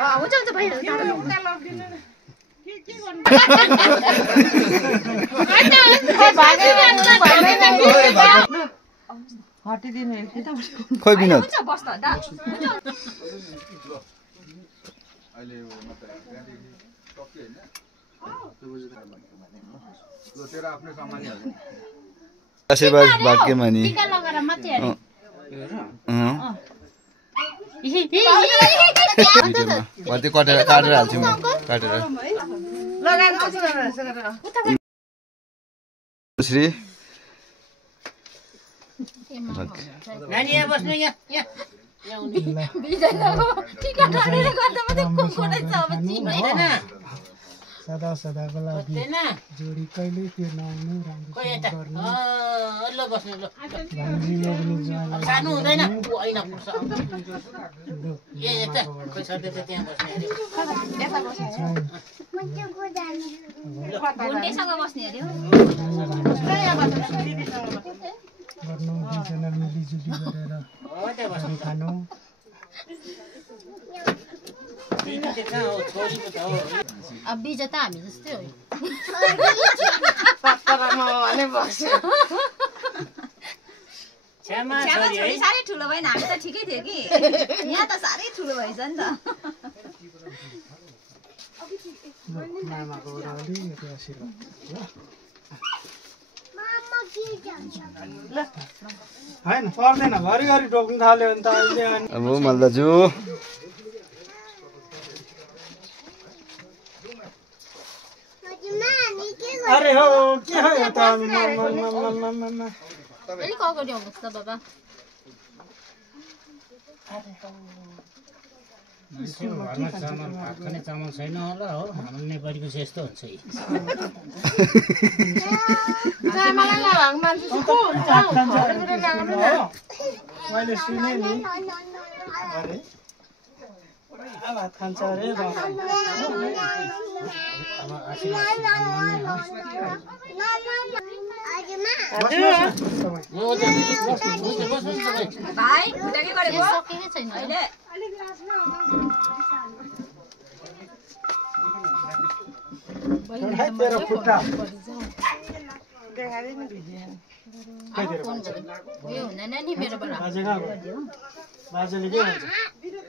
हुन्छ हुन्छ भाइ खोइ बिनोद आशीर्वाद भाग्यमानी काटेर हाल्छु म काटेर श्री नानी यहाँ बस्नु यहाँ सदा सदाको लागि जोडी कहिले त्यो नआउनु राम्रो गर्नु ल बस्नु ल भन्दिलो पनि जानु सानो हुँदैन होइन पुर्छ ए यता खोइ सधैँ त त्यहाँ बस्ने अरे गुन्डेसँग बस्ने अरे गर्नु दुईजना मिलिजुली गरेर खानु अब बिज त हामी जस्तै हो साह्रै ठुलो भएन हामी त ठिकै थियो कि यहाँ त साह्रै ठुलो भएछ नि त मामाको अलिकति आशीर्वाद होइन पर्दैन घरिघरि ढोक्नु थाल्यो भने त अहिले अब मल्दाजु अरे हो के हो यो त अलिक अगाडि आउनुहोस् त बाबा खाने चामल छैन होला हो हाम्रो नेपालीको चाहिँ यस्तो हुन्छ मैले सुने नि अरे भात खान्छ अरे भाइ के गरेको सकेकै छैन अहिले तेरो खुट्टा उयो हुँदैन नि मेरोबाट बाजे कहाँ गयो बाजेले के भन्छ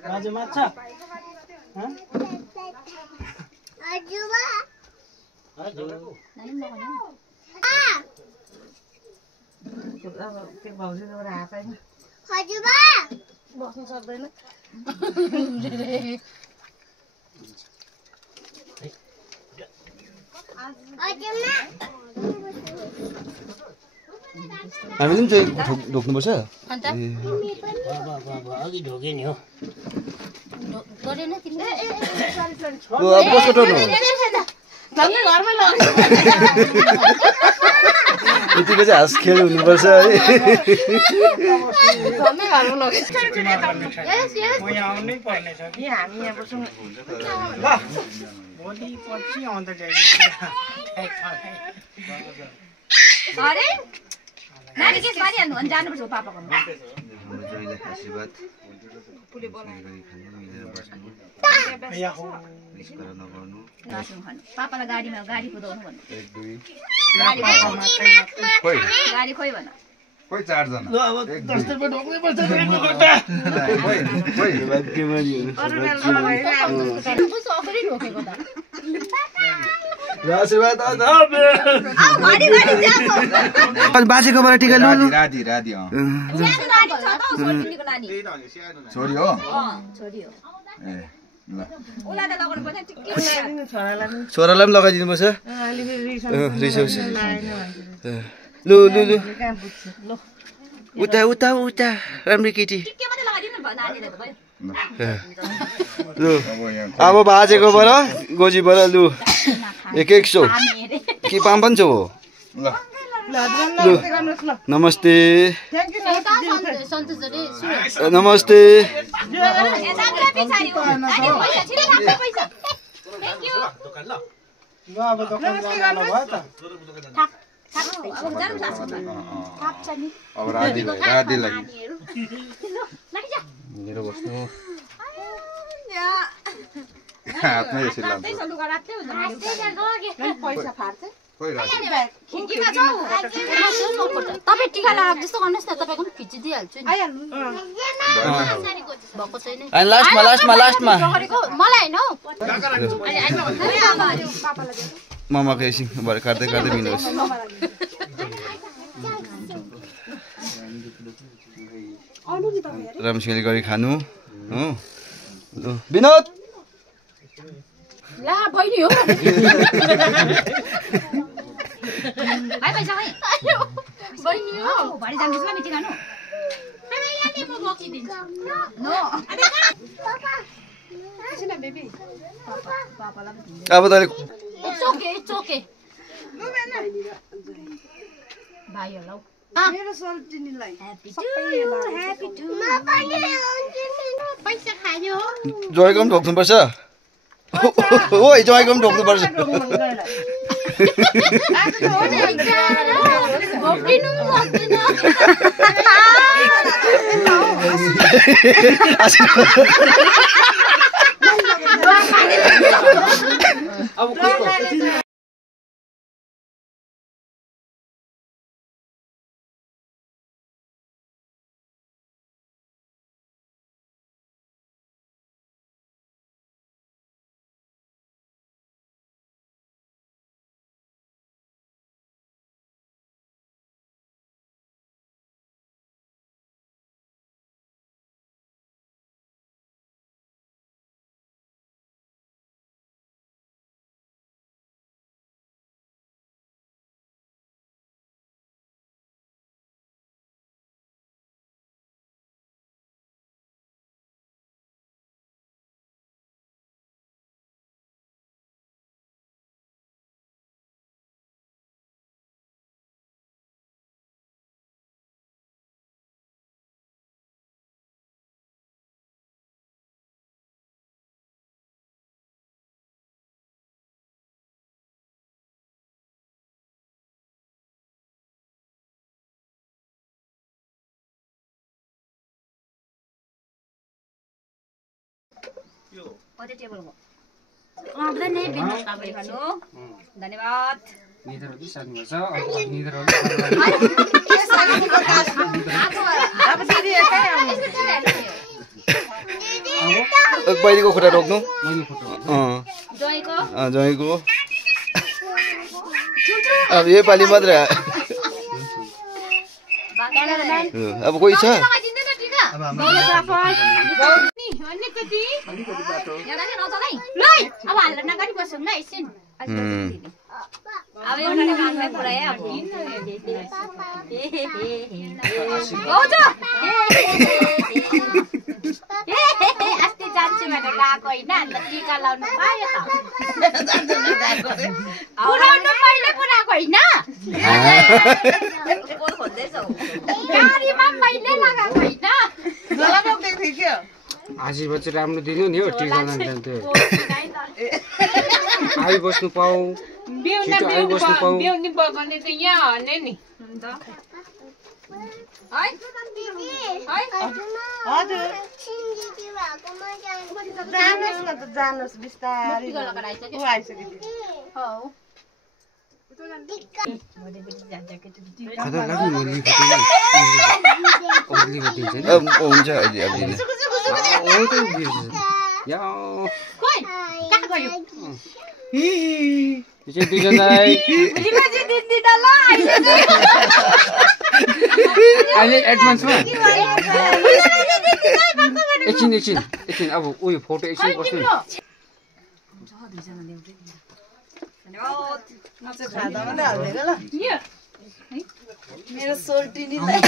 बाजे माछा बस्नु सक्दैन हामीले पनि ढोक्नुपर्छ अघि ढोके नि हो गरेन तिमीले कसको टर्न हो यतिको चाहिँ हाँस खेल हुनुपर्छ है आउनै पर्ने छ कि हामी यहाँ बसौँ ल भोलि पछि आउँदा अरे नानी केस गरिहाल्नु भने जानुपर्छ पापाको पापालाई गाडी कुदाउनु भन्नु गाडी खोइ भन खोइ चारजना बाजेकोबाट टिका लु छोरी हो छोरालाई पनि लगाइदिनु पर्छ रिसाउँछ लु लु लु उता उता उता राम्रो केटी लु अब बाजेकोबाट गोजीबाट लु 100 कि 500 हो लु नमस्ते नमस्ते अब राधी लागि मेरो बस्नु हातमै यसरी लान्छ त्यसो लुगा राख्दै हुन्छ पैसा फाट्छ खोइ राख्छ खिड्कीमा छौ तपाईँ टिका लगाएको जस्तो गर्नुहोस् न तपाईँको पनि खिचिदिइहाल्छु नि आइहाल्नु भएको छैन अनि लास्टमा मलाई होइन हौ ममाको एकछिन भरे काट्दै मिल्नुहोस् राम्रोसँगले गरी खानु हो ल विनोद ला बहिनी हो भाइ पैसा खै बहिनी हो भरि जानुहोस् ल मिठी खानु नो अब तैँले It's okay. भाइहरु मेरो सोल्टिनीलाई ह्यापी टु पैसा खायो जोइको पनि ढोक्नुपर्छ ओइ जोइको पनि ढोक्नुपर्छ भोकिनु सक्दैन अब कसको कतै टेबलको आउँदैन है बिना तपाईले खानु धन्यवाद निद्राले सार्नुपर्छ अब निद्राले अब दिदी एकै आउनु बहिनीको खुट्टा रोक्नु मैले फोटो जोइको जोइको अब यो पालि मात्रै अब कोही छ लगाइदिँदैन टिका अब हाल्न नगरी बसौँ न एकछिन अब एउटा काममै पुऱ्याए अब अस्ति जान्छु भनेर गएको होइन अन्त टिका लाउनु पायो त पुऱ्याउनु मैले पुऱ्याएको होइन कोही खोज्दैछौ गाडीमा मैले लगाएको होइन जलामा देख्थे के आशीर्वाद चाहिँ राम्रो दिनु नि हो टिका लान्छ त्यो आइबस्नु पाऊ छिटो आइबस्नु पाऊ बेउनी बगाउने त यहाँ हने नि हजुर जानुहोस् न त जानुहोस् बिस्तारै ऊ आइसक्यो खतरा लाग्यो मैले लिएको थिएँ हुन्छ अहिले अब दिन अहिले एडभान्समा एकछिन अब उयो फोटो एकछिन बस्नु मेरो सोल्टिनीलाई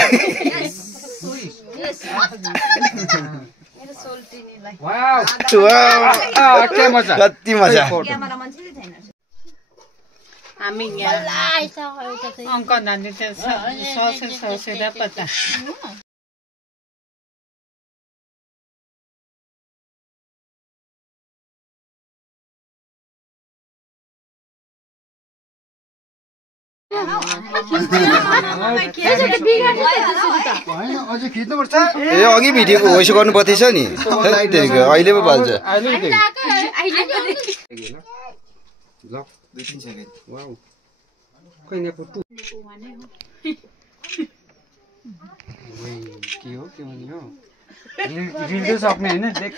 कति मजा क्यामेरा मान्छे छैन हामी यहाँ अङ्क नानी चाहिँ ससुरा पता होइन अझै खिच्नुपर्छ ए अघि भिडियोको भोइस गर्नु पर्दैछ नि अहिले पो बाल्छ ल 2-3 सेकेन्ड वाउ खै नेपो टु के हो के भन्ने हो रिल सक्ने होइन देख